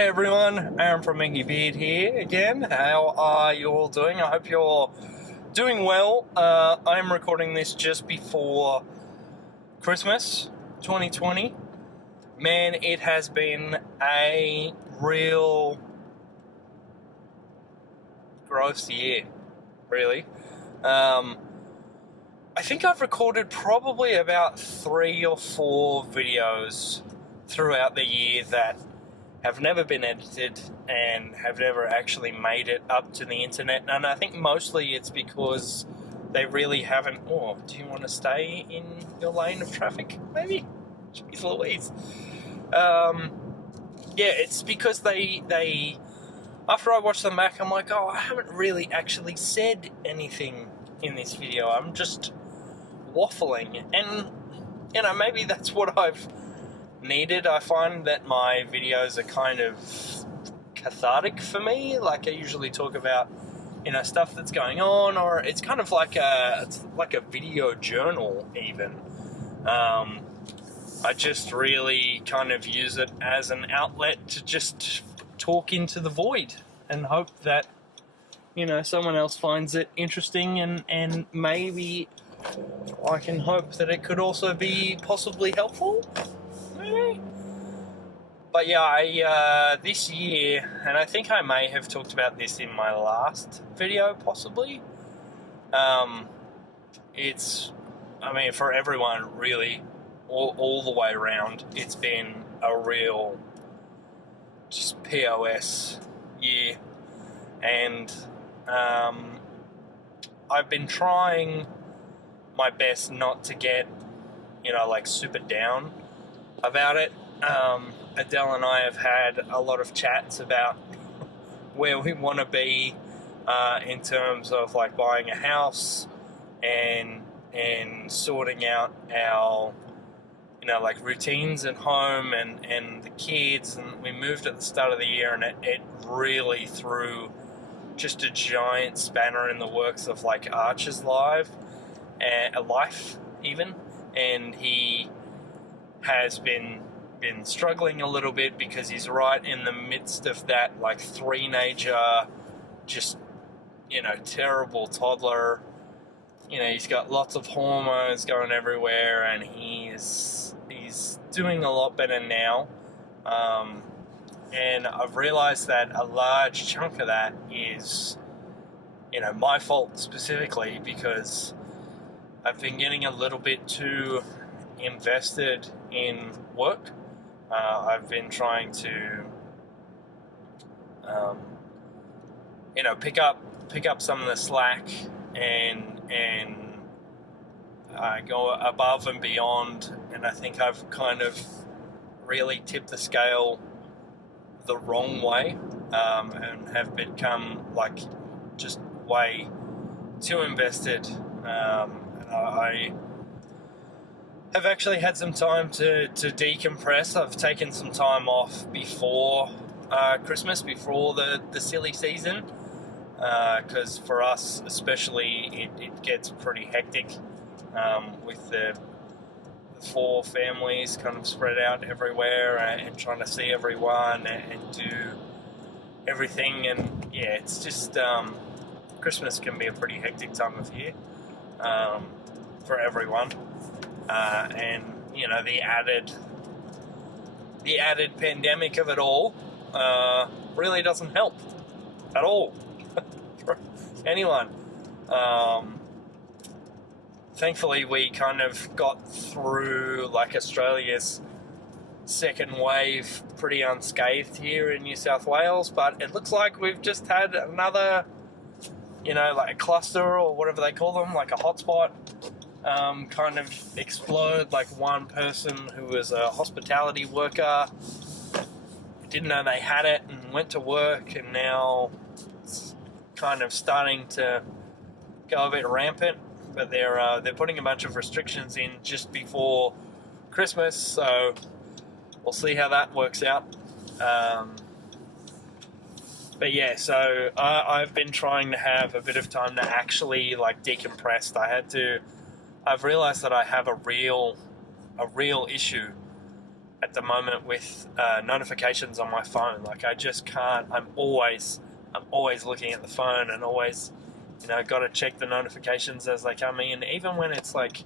Hey everyone, Aaron from Inkie Beard here again. How are you all doing? I hope you're doing well. I'm recording this just before Christmas 2020. Man, it has been a real gross year, really. I think I've recorded probably about 3 or 4 videos throughout the year that have never been edited and have never actually made it up to the internet. And I think mostly it's because they really haven't... Oh, do you want to stay in your lane of traffic, maybe? Jeez Louise. Yeah, it's because they after I watch them back, I'm like, oh, I haven't really actually said anything in this video. I'm just waffling. And, you know, maybe that's what I've needed. I find that my videos are kind of cathartic for me. Like, I usually talk about, you know, stuff that's going on, or it's kind of like a video journal even. I just really kind of use it as an outlet to just talk into the void and hope that, you know, someone else finds it interesting, and maybe I can hope that it could also be possibly helpful. Maybe. But yeah, this year, and I think I may have talked about this in my last video, possibly. It's, I mean, for everyone, really, all the way around, it's been a real just POS year. And I've been trying my best not to get, you know, like super down about it. Adele and I have had a lot of chats about where we want to be in terms of like buying a house and sorting out our, you know, like routines at home and the kids. And we moved at the start of the year, and it really threw just a giant spanner in the works of like Archer's life even, and he has been struggling a little bit because he's right in the midst of that like three-nager, just, you know, terrible toddler. You know, he's got lots of hormones going everywhere, and he's doing a lot better now. And I've realized that a large chunk of that is, you know, my fault specifically, because I've been getting a little bit too invested in work. I've been trying to, you know, pick up some of the slack and go above and beyond. And I think I've kind of really tipped the scale the wrong way, and have become like just way too invested. I have actually had some time to decompress. I've taken some time off before Christmas, before the silly season, because for us especially it gets pretty hectic with the 4 families kind of spread out everywhere, and trying to see everyone and do everything. And yeah, it's just Christmas can be a pretty hectic time of year for everyone. And, you know, the added pandemic of it all really doesn't help at all for anyone. Thankfully, we kind of got through like Australia's second wave pretty unscathed here in New South Wales, but it looks like we've just had another, you know, like a cluster or whatever they call them, like a hotspot, kind of explode. Like one person who was a hospitality worker didn't know they had it and went to work, and now it's kind of starting to go a bit rampant. But they're putting a bunch of restrictions in just before Christmas, so we'll see how that works out. But yeah, so I've been trying to have a bit of time to actually like decompress. I've realized that I have a real issue at the moment with notifications on my phone. Like, I just can't. I'm always looking at the phone, and always, got to check the notifications as they come in, even when it's like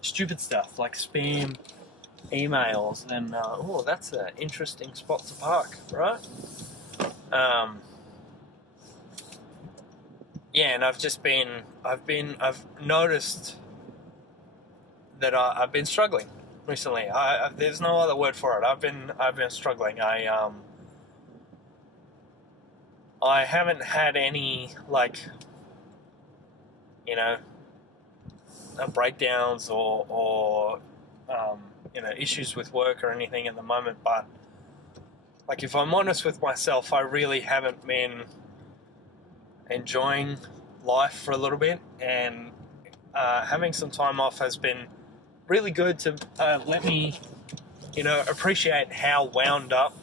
stupid stuff like spam emails. And that's an interesting spot to park, right? And I've noticed that I've been struggling recently. There's no other word for it. I've been struggling. I haven't had any, breakdowns or issues with work or anything at the moment. But if I'm honest with myself, I really haven't been enjoying life for a little bit, and having some time off has been really good to let me, appreciate how wound up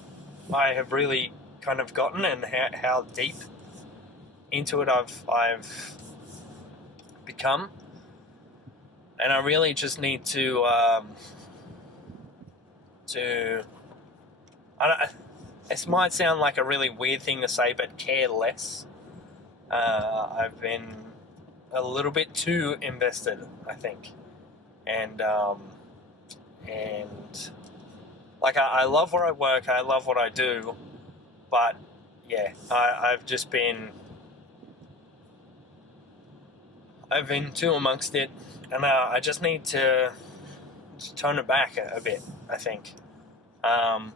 I have really kind of gotten, and how deep into it I've become. And I really just need to this might sound like a really weird thing to say, but care less. I've been a little bit too invested, I think. And I love where I work, I love what I do, but I've been too amongst it, and I just need to tone it back a bit, I think. And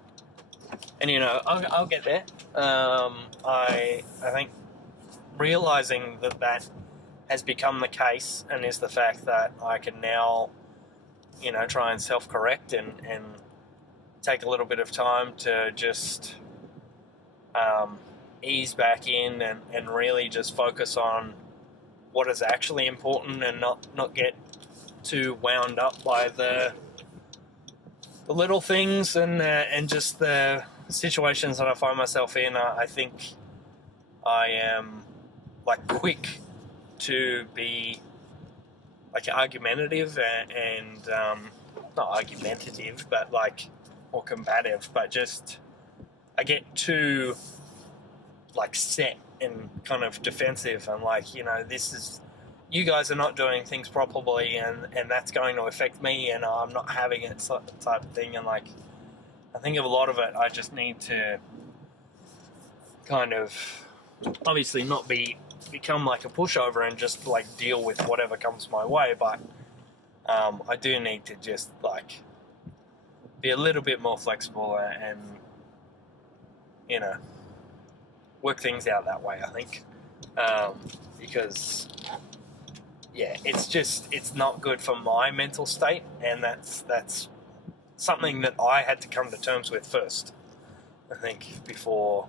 I'll get there. I think realizing that has become the case, and is the fact that I can now, try and self-correct and take a little bit of time to just ease back in and really just focus on what is actually important, and not get too wound up by the little things and just the situations that I find myself in. I think I am quick to be argumentative and not argumentative, but or combative, but just I get too set and kind of defensive, and this is, you guys are not doing things properly, and that's going to affect me, and I'm not having it, type of thing. And I think of a lot of it, I just need to kind of obviously not become a pushover and just deal with whatever comes my way, but I do need to just be a little bit more flexible and work things out that way, I think, because it's not good for my mental state, and that's something that I had to come to terms with first, I think, before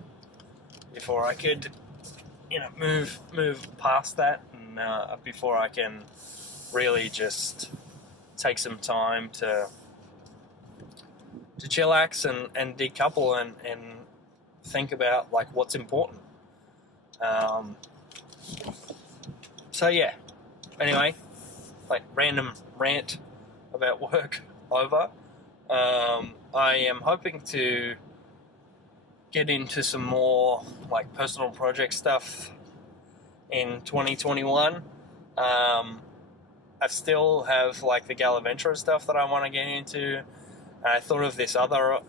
I could move past that, and before I can really just take some time to chillax and decouple and think about what's important. Anyway, random rant about work over. I am hoping to get into some more personal project stuff in 2021. I still have the Galliventurer stuff that I want to get into. I thought of this other,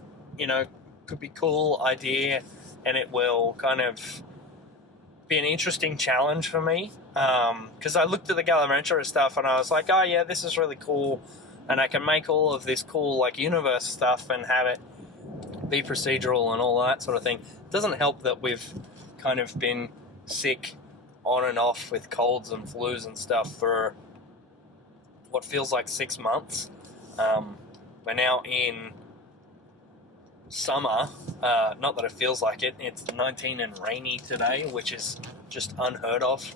could be cool idea, and it will kind of be an interesting challenge for me. Because I looked at the Galliventurer stuff and I was like, oh yeah, this is really cool, and I can make all of this cool universe stuff and have it be procedural and all that sort of thing. It doesn't help that we've kind of been sick on and off with colds and flus and stuff for what feels like 6 months. We're now in summer. Not that it feels like it. It's 19 and rainy today, which is just unheard of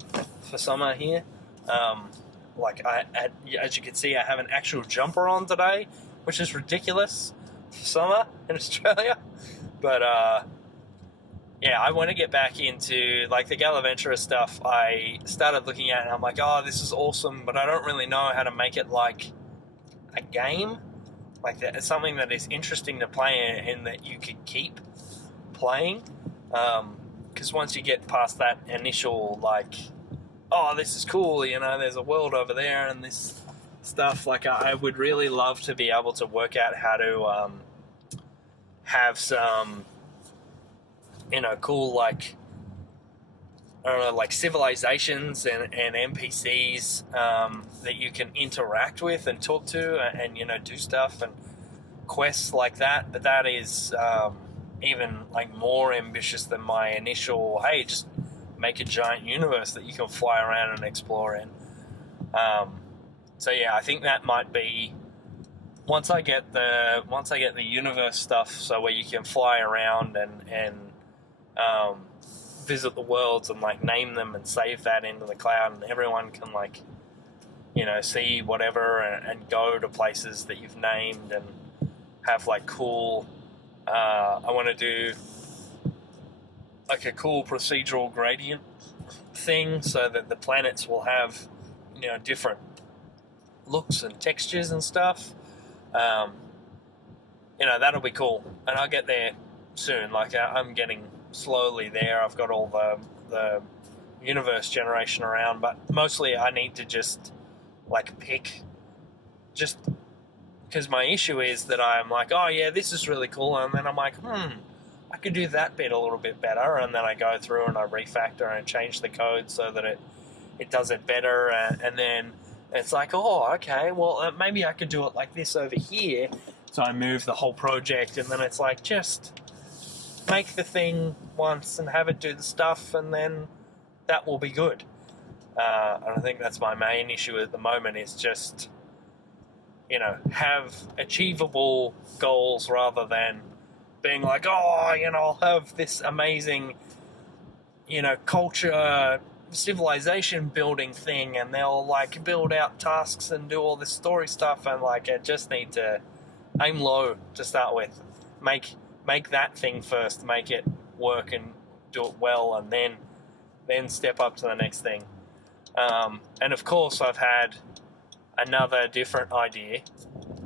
for summer here. As you can see, I have an actual jumper on today, which is ridiculous for summer in Australia. But I want to get back into the Galliventurer stuff. I started looking at it and I'm like, oh, this is awesome, but I don't really know how to make it a game. like that. It's something that is interesting to play and that you could keep playing. Because once you get past that initial, like, oh, this is cool, you know, there's a world over there and this stuff, like, I would really love to be able to work out how to have some, you know, cool, like, I don't know, like civilizations and NPCs that you can interact with and talk to and, you know, do stuff and quests like that. But that is even like more ambitious than my initial, hey, just make a giant universe that you can fly around and explore in. So yeah, I think that might be once I get the universe stuff, so where you can fly around and visit the worlds and like name them and save that into the cloud, and everyone can, like, you know, see whatever and go to places that you've named and have like cool. I want to do like a cool procedural gradient thing so that the planets will have, you know, different looks and textures and stuff. You know, that'll be cool, and I'll get there soon. Like, I'm getting slowly there. I've got all the universe generation around, but mostly I need to just like pick, just because my issue is that I'm like, oh yeah, this is really cool, and then I'm like, I could do that bit a little bit better, and then I go through and I refactor and change the code so that it does it better, and then it's like, oh, okay, well, maybe I could do it like this over here, so I move the whole project, and then it's like, just make the thing once and have it do the stuff, and then that will be good. And I think that's my main issue at the moment, is just, you know, have achievable goals rather than being like, oh, you know, I'll have this amazing, you know, culture, civilization building thing, and they'll like build out tasks and do all this story stuff, and like, I just need to aim low to start with. Make that thing first, make it work and do it well, and then step up to the next thing. And of course, I've had another different idea.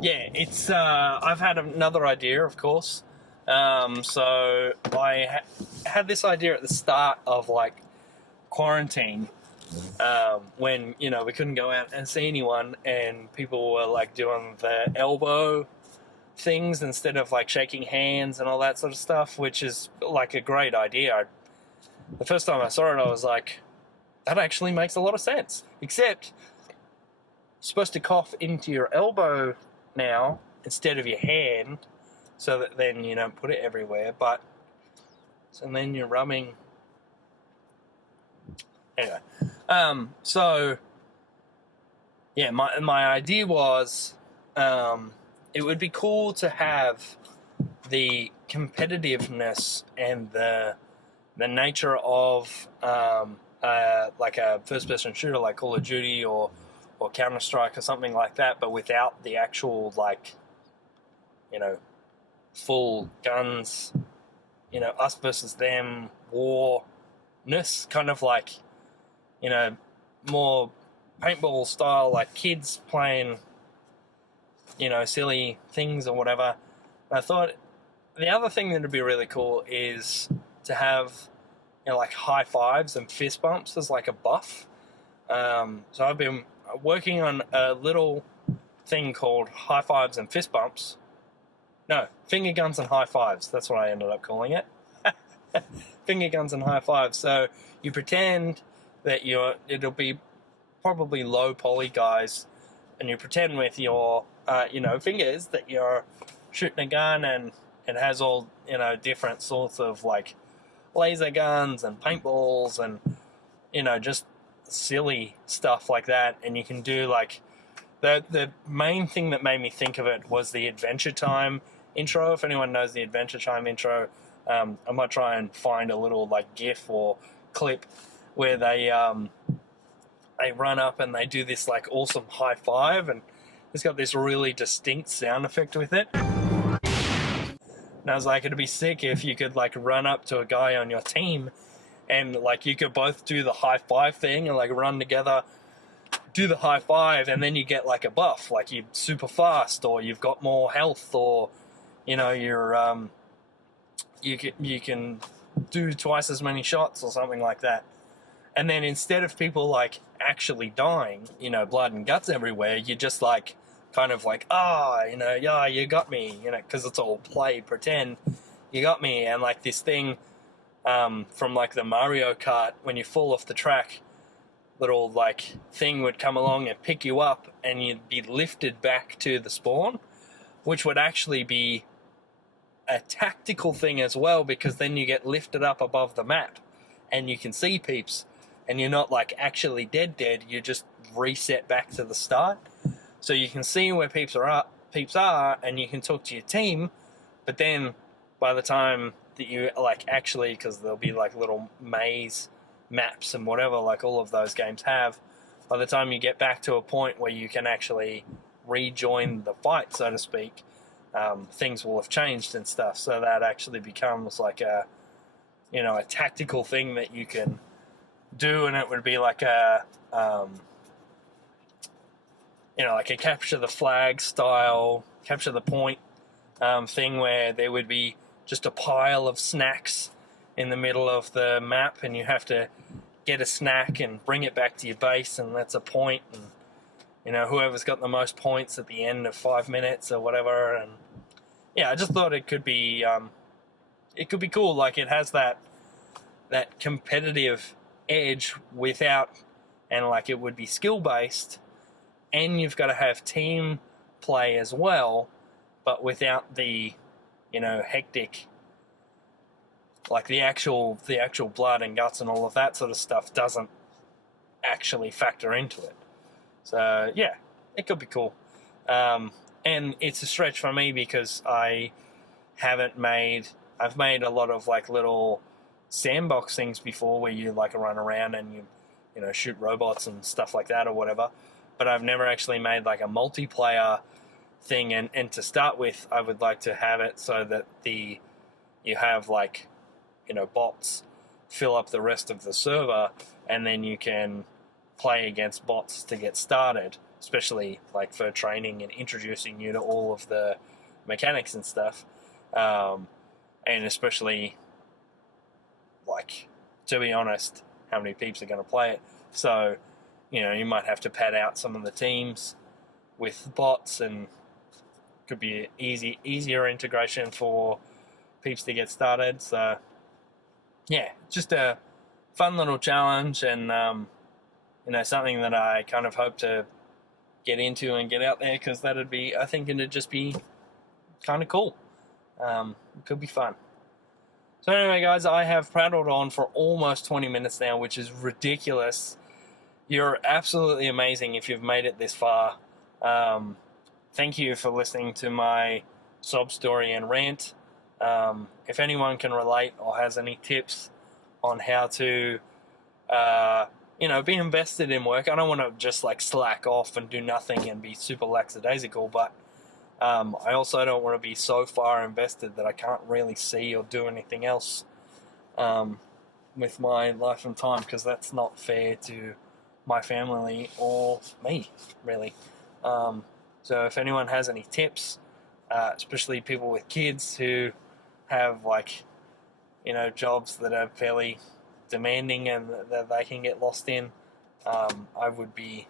Yeah, it's I've had another idea, of course. So I had this idea at the start of like quarantine, when, you know, we couldn't go out and see anyone, and people were like doing the elbow things instead of like shaking hands and all that sort of stuff, which is like a great idea. The first time I saw it, I was like, that actually makes a lot of sense, except you're supposed to cough into your elbow now instead of your hand, so that then you don't put it everywhere. But so then you're rubbing. Anyway, so yeah, my idea was, it would be cool to have the competitiveness and the nature of like a first-person shooter like Call of Duty or Counter-Strike or something like that, but without the actual, like, you know, full guns, you know, us versus them war-ness, kind of like, you know, more paintball style, like kids playing, you know, silly things or whatever. And I thought the other thing that would be really cool is to have, you know, like high fives and fist bumps as like a buff. So I've been working on a little thing called high fives and fist bumps. No, finger guns and high fives. That's what I ended up calling it. Finger guns and high fives. So you pretend that it'll be probably low poly guys, and you pretend with your you know, fingers that you're shooting a gun, and it has all, you know, different sorts of like laser guns and paintballs and, you know, just silly stuff like that. And you can do like the main thing that made me think of it was the Adventure Time intro. If anyone knows the Adventure Time intro, I might try and find a little like GIF or clip where they run up and they do this like awesome high five, and it's got this really distinct sound effect with it. And I was like, it'd be sick if you could like run up to a guy on your team and like you could both do the high five thing and like run together do the high five, and then you get like a buff, like you're super fast, or you've got more health, or you know you can do twice as many shots or something like that. And then instead of people like actually dying, you know, blood and guts everywhere, you're just like kind of like, you know, yeah, you got me, you know, because it's all play, pretend, you got me. And like this thing from like the Mario Kart, when you fall off the track, little like thing would come along and pick you up, and you'd be lifted back to the spawn, which would actually be a tactical thing as well, because then you get lifted up above the map and you can see peeps, and you're not like actually dead, you just reset back to the start. So you can see where peeps are, and you can talk to your team, but then by the time that you like actually, because there'll be like little maze maps and whatever, like all of those games have, by the time you get back to a point where you can actually rejoin the fight, so to speak, things will have changed and stuff. So that actually becomes like a, you know, a tactical thing that you can do, and it would be like a, you know, like a capture the flag style, capture the point thing, where there would be just a pile of snacks in the middle of the map, and you have to get a snack and bring it back to your base, and that's a point. And you know, whoever's got the most points at the end of 5 minutes or whatever. And yeah, I just thought it could be cool. Like it has that competitive edge without, and like it would be skill based, and you've got to have team play as well, but without the, you know, hectic, like the actual blood and guts and all of that sort of stuff doesn't actually factor into it. So yeah, it could be cool. And it's a stretch for me because I've made a lot of like little sandbox things before, where you like run around and you know, shoot robots and stuff like that or whatever. But I've never actually made like a multiplayer thing. And to start with, I would like to have it so that you have like, you know, bots fill up the rest of the server, and then you can play against bots to get started, especially like for training and introducing you to all of the mechanics and stuff. And especially, like, to be honest, how many peeps are going to play it. So, you know, you might have to pad out some of the teams with bots, and could be easier integration for peeps to get started. So yeah, just a fun little challenge, and you know, something that I kind of hope to get into and get out there, because I think it'd just be kind of cool. It could be fun. So anyway, guys, I have prattled on for almost 20 minutes now, which is ridiculous. You're absolutely amazing if you've made it this far. Thank you for listening to my sob story and rant. If anyone can relate or has any tips on how to, you know, be invested in work. I don't want to just like slack off and do nothing and be super lackadaisical, but I also don't want to be so far invested that I can't really see or do anything else with my life and time, because that's not fair to my family or me, really. So if anyone has any tips, especially people with kids who have, like, you know, jobs that are fairly demanding and that they can get lost in, I would be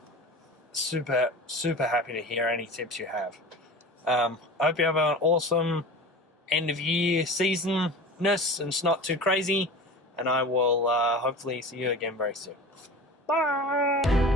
super, super happy to hear any tips you have. I hope you have an awesome end of year season-ness and it's not too crazy, and I will hopefully see you again very soon. Bye!